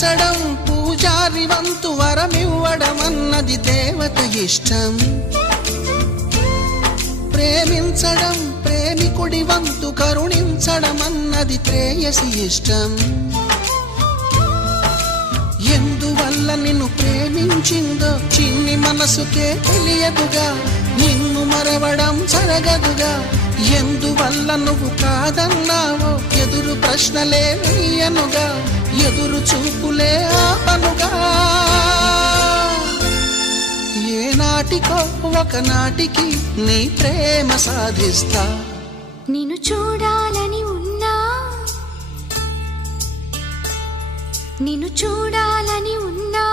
పూజించడం పూజారి వంతు వరమివ్వడం అన్నది దేవత ఇష్టం. ప్రేమించడం ప్రేమికుడి వంతు కరుణించడం అన్నది ప్రేయసి ఇష్టం. ఎందువల్ల నిన్ను ప్రేమించిందో చిన్ని మనసుకే తెలియదుగా, నిన్ను మరవడం జరగదుగా. ఎందువల్ల నువ్వు కాదన్నావో ఎదురు ప్రశ్నలే వేయనుగా, ఎదురు చూపులే ఆపనుగా. ఏనాటికో ఒకనాటికి నీ ప్రేమ సాధిస్తా. నిన్ను చూడాలని ఉన్నా, నిన్ను చూడాలని ఉన్నా